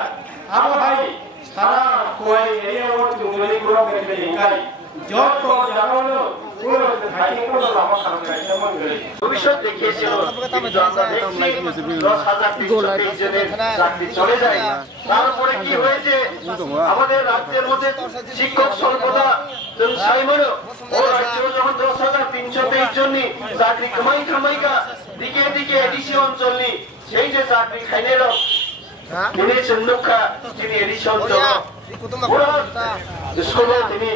Abo hai sara koi area wo tunggali kurang kecil ingkai jod to jarono পুরো hiking করে আমার সামনে একটা মন গেল ভবিষ্যৎ দেখিয়েছিল কিন্তু আমরা দেখছি 10,323 জনের চাকরি চলে যায় তারপরে কি হয়েছে আমাদের রাজ্যের মধ্যে শিক্ষক স্বল্পতা সাইমনো ও রাজ্য যখন 10,323 জন চাকরি কামাইকা দিকে দিকে এডিসি অঞ্চলনি সেই যে চাকরি খাইনেল তিনি সন্মুখা তিনি এডিসি অঞ্চল স্কুলে তিনি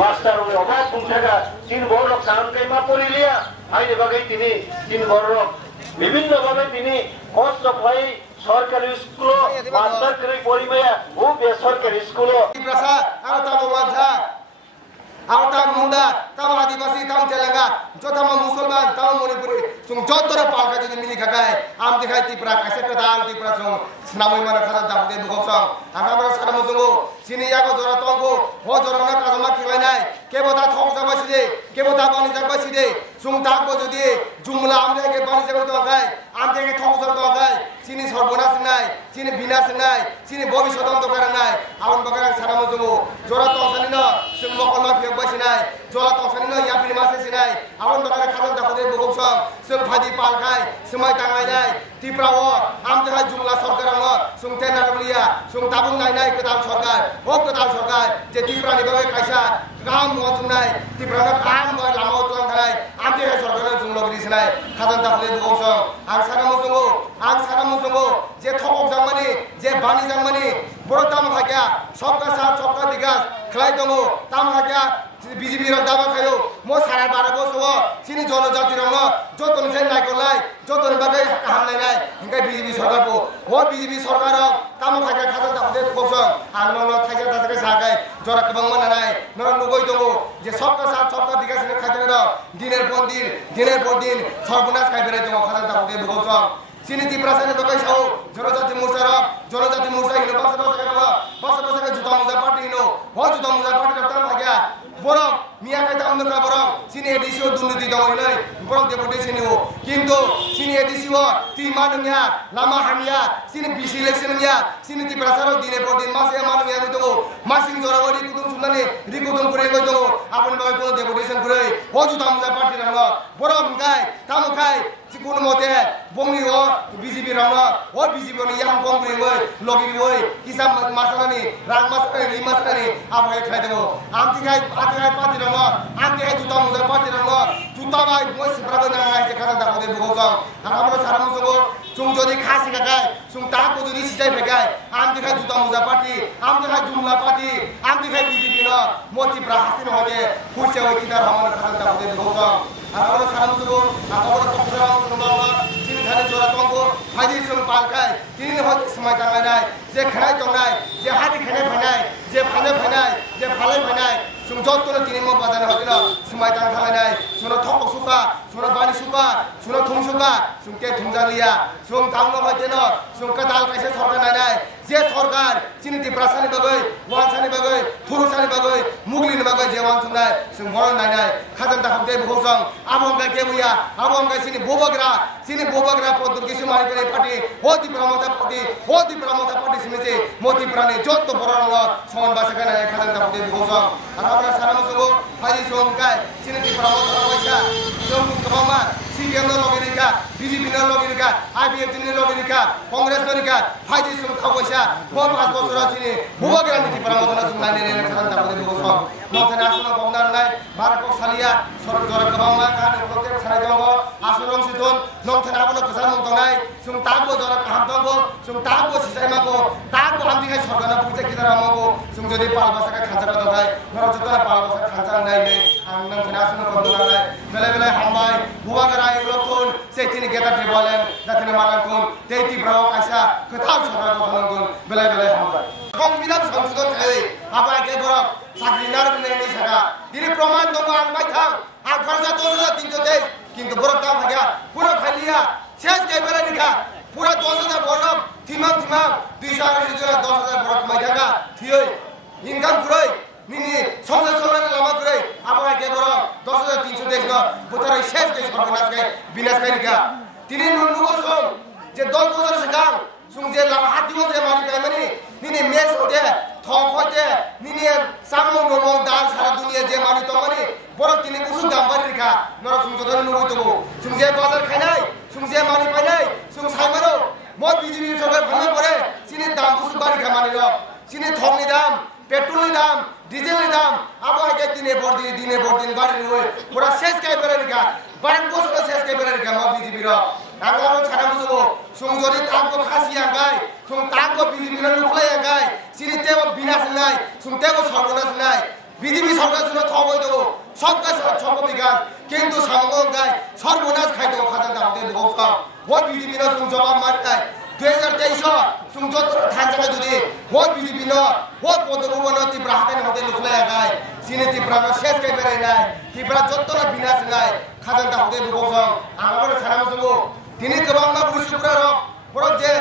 মাস্টার অভাব পুংথাকা 3 বড় কারণ কাইমা পড়িলিয়া আইনে বাগাই তিনি 3 বড় বিভিন্ন ভাবে তিনি কষ্ট পাই সরকারি স্কুল মাস্টার করে পরিমায়া ও বেসরকারি school প্রসা R Tabo মাঝা Autam Munda, Tam Adivasi, Tam Telanga, Jotama Musulman, Tam Manipuri, Sung Jotora Palka to the Milikagai, Am the Haiti Prak, Secretary, the Praso, Snamimana Kazan, the Bukosang, Anamara Sanamuzo, Siniago Zoratongo, Hozorana Kazamaki, Kebota Toxa Baside, Kebota Banisa Baside, Sung Tapo Zudi, Jumla, Amdeke Banisa Gai, Amdeke Toxa Gai, Sinis Horbonas Night, Sini Binas Night, Sini Bobby Soton to Karanai, Alan Bakaran Sanamuzo, Zoratonsanino, Sumokoma. Basinai, Jola Tosanino, Yapi Masinai, I want to have a couple of the Bogosong, some Padi Palkai, some Tangai, Tiprawa, Amtha Jumla Sokarama, some Tenaria, some Tabun Nai, Katal Sokai, Okatal Sokai, the Tipra Kasha, Ram Watunai, Tiprana Kam, Lamotangai, Amti Sokan, some Logisinai, Kazanta Bogosong, and Sanamusungo, the top of the money, the Bani Zamani, Borotam Haka, Sokasa, Soka Digas, Klaitongo, Tamhaka. BJP দাবা খায়ো মো সারা 12 বছর চিনি জনজাতি রঙ যতন সে নাই করলাই যতন বাগে হামলাই নাই হিংকা বিজেপি সরকার পো ও বিজেপি সরকার কামো খাজা খাজা দাবদে কোসং আনমন থাইজা দাজকে সাগাই জরা কবং মনা নাই নর নুগই দঙ্গো যে সবকা সাথ সবকা বিকাশে খাইতে র দিনের পর দিন সর্বনাশ খাই বেরাই দঙ্গো খাজা দাবদে কোসং চিনি প্রাসানে দকাই সাও জনজাতি মোর্চা হিনো বাসা জুতা মোজা পার্টি হিনো ও জুতা মোজা পার্টি রতাম ভাগা বরং মিয়া খাইতে আমরা বরং চিনি এডিসিও দুর্নীতি দङ नै বরং ডেপুটেশন ও কিন্তু চিনি এডিসিও তি মানুমিয়া লামা হামিয়া চিনি বিসি ইলেকশন মিয়া চিনি তি প্রাসারো দিনে পর দিন মাসে মানুমিয়া গই দङ মাসিং জরাবরি কুতুম সুনানি রিকুতুম করে গই দङ আপন বাই কোন ডেপুটেশন করে ও জুতা মোজা পার্টি রङ বরং গাই তামখাই কোন মতে বংনি ও বিজেপি রङ ও বিজেপি নি ইয়াম কংগ্রে গই লগি গই কিসাম মাসানি রাং মাসানি মাসানি আপাই খাই দङ আমতি গাই পাতি রङ আমতি গাই জুতা মোজা পাতি রङ জুতা বাই মই সিপ্রাগো না গাই খানা দাবদে বগজং আমরা সারামু সঙ্গ সুং যদি খাসি গায় সুং তাকো যদি সিজাই ফেগাই আমতি গাই জুতা মোজা পাতি আমতি গাই জুমলা পাতি আমতি গাই বিজেপি ন মতি প্রাহাসিন হদে ফুসে ওই কিদার হামন খানা দাবদে বগজং আমরা সারামু সঙ্গ আমরা তপসরা সঙ্গবা চিনি ধানে জোড়া তঙ্গ ফাইদি সঙ্গ পালকাই তিনি হতে সময় টাঙাই যে খাই টঙ্গাই যে হাতি খানে ফাইনাই যে ফাইনাই যে ফালাই ফাইনাই সুং যতন তিনি মো বাজানে হদিন সময় টাং থামাইনাই সুনো থক সুকা সুনো বানি সুকা সুনো থুং সুকা সুংকে থুংজালিয়া সুং তাংনো হইতেন সুং কাদাল কাইসে সরকার নাইনাই যে সরকার চিনিতি প্রাসানি বাগৈ ওয়ানসানি বাগৈ থুরুসানি বাগৈ মুগলিনি বাগৈ যে ওয়ান সুংনাই সুং বড় নাইনাই খাজান তাকম দে বহসং আমঙ্গা কেবুয়া আমঙ্গা চিনি বোবগরা পদ্দুর কিছু মারি করে পার্টি হতি প্রমতা পার্টি সিমেছে মতি প্রাণী যত বড় রঙ সমান বাসা নাই খাজান তাকম দে বহসং আমরা সারামসগো ফাইদি সংকাই চিনিতি প্রমতা পয়সা জম্মু কমা সিপিএম লগিরিকা বিজেপি লগিরিকা আইপিএফ লগিরিকা কংগ্রেস লগিরিকা ফাইদি সংখ্যা পয়সা 5 বছর চিনি ভুবগরা নীতি প্রমতা সুনাই নে খাজান তাকম দে বহসং নথনে আসন কমনার নাই বারাকক সালিয়া সরক জরা কবামা কান প্রত্যেক সারাই দङ আসন সিতন নথনে আবন কসার মন্তনাই সুং তাগো জরা কাম দङ সুং তাগো সিসাইমাগো তাগো আমদিগাই সরকারনা পুজা কিদার আমগো সুং যদি পাল বাসাকা খানজারা দঙাই নর জতনা পাল বাসাকা খানজারা নাই নে আং নথনে আসন কমনার নাই বেলে হামবাই ভুবগরা এগুলোন সেতিনি গেতা বলেন দাতনে মালাকুন তেতি ব্রাও কাইসা কথাও সরকার গঠনগুন বেলে হামবাই সংবিধান সংশোধন খাই আবার কে বড় চাকরি নার বিনে সাকা দিনে প্রমাণ দङ আং বাই থাং আর খরচা 10,300 দেই কিন্তু বড় দাম ভাগা পুরো খালিয়া শেষ কে বেলা লিখা পুরো 10,000 বড় থিমাম 200 জোড়া 10,000 বড় মাই থাকা থিই ইনকাম কুরই নিনি সংসার চলানো লামা করে আবার কে বড় 10,300 দেই না বুতার শেষ কে সর্বনাশ কে বিনাশ কে লিখা তিনি নুনগো সম যে 10 বছর সিগাং sungje la hati mo je mari kai mani nini mes hote thok hote nini samong romong dal sara dunia je mari to mani borok tini busu dambari rikha nora sungjodan nugo to sungje bazar khainai sungje mari painai sung saimaro mo BJP সরকার ভাঙা পড়ে চিনির দাম বুসু বাড়ি খা মানি rock চিনি থকনি দাম পেট্রোলের দাম ডিজেলের দাম আবহাওয়া দিনে পর দিন বাড়ি হয়ে পুরা শেষ কাই বেড়ে রেখা বাড়ি বছর শেষ কাই বেড়ে রেখা মো BJP রক আঙ্গারো ছাড়া বুঝবো সুং যদি তাঙ্কো খাসি আঙ্গাই সুং তাঙ্কো BJP র লুকলাই আঙ্গাই চিনি তেব বিনাশ নাই সুং তেব সর্বনাশ নাই BJP সরকার জন্য থবই দেবো সব কাজ সব বিকাশ কিন্তু সামঙ্গাই সর্বনাশ খাই দেবো খাজা দামতে ভোগ वो BJP न सुन जवाब मारता है 2023 सुन जो थांचा जुदी वो BJP न वो पोदगु न तिब्रा हाते होते लुखलाय गाय सिने तिब्रा न शेष के बेरे नाय तिब्रा जत्तरा बिनाश गाय खाजन दा होते लुखसं आमार सारा मसगो तिनि गोबां मा बुरुसुफ्रा र बरक जे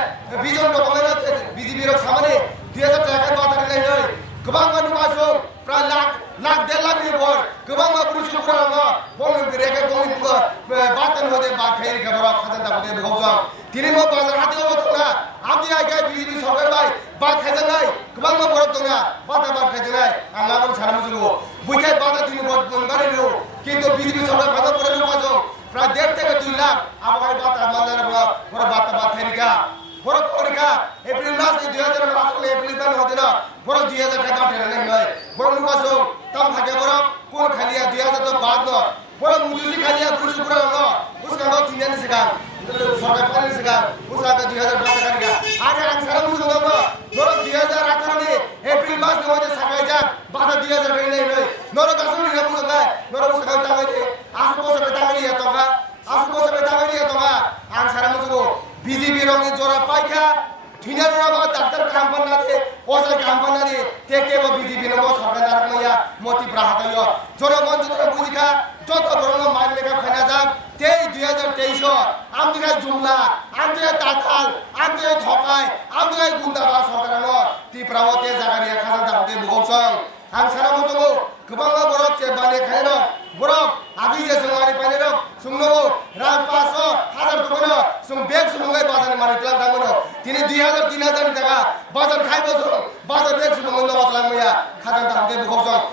बिजन गभर्नमेन्ट BJP र सामने 2000 टाका बातारि नै नै गोबां मा नुवासो प्राय लाख 1.5 लाख नि बर गोबां मा बुरुसुफ्रा न बंग बिरेके बंग बातन होते बात खाइ खबर खाजन दा होते लुखसं तिनि म बाजार हाते होतोना आबि आइगा BJP सरकार बाय बात खाइजनाय गोबां मा बरक दंना बाता बात खाइजनाय आंगाबो सारा मसगो बुइखाय बाता तिनि बर बनगारि रो किन्तु BJP सरकार बाता परे लुखसं प्राय 1.5 থেকে 2 লাখ আবহাই বাতা মানজার বড় বাতা বাত খাইরিকা বড় কোরিকা এপ্রিল মাস 2000 এপ্রিল দান হতে না বড় 2000 টাকা ঠেলে নাই বড় লুকাসো তাম থাকে বড় কোন খালিয়া 2000 তো বাদ ন বড় মুজুরি খালিয়া বুরুসুপুরা ন उसका नो 3 ने सिखा सरकार पानी सिखा उसका 2000 টাকা का আরে আং সারা মুজুরি ন বড় 2018 নি এপ্রিল মাস নে হতে সাকাই যা বাতা 2000 টাকা নাই নাই নর কাসু নি বুঝা নর उसका টাকা দে আসো বছর টাকা নিয়া তোকা আসো বছর টাকা নিয়া তোকা আং সারা মুজুগো BJP রঙে জোড়া পাইখা ঠিনারা বা ডাক্তার কাম পান্না দে ওজা কাম পান্না দে তেকে বা BJP নব সরকার দারমাইয়া মতি প্রাহাতায় জনগণ যত বুঝিখা যত বড় মাইল লেখা ফাইনা যাক তেই 2023 আমদিগা জুমলা আমদিগা তাতাল আমদিগা ঠকাই আমদিগা গুন্ডাবা সরকার ন তীব্রাওতে জাগারিয়া খানা দামতে বুগসং আং সারা মতো गोबां बरक जे बाने खायन बरक आबि जे संगारि पाने रक सुंनो रां 500 1000 टका सुं बेग सुंगाय बाजार मारि क्लां थांगोन तिनि 2000 3000 टाका बाजार खाइबो बाजार बेग सुंगाय न बातलां मैया खाजान दामते बुखसं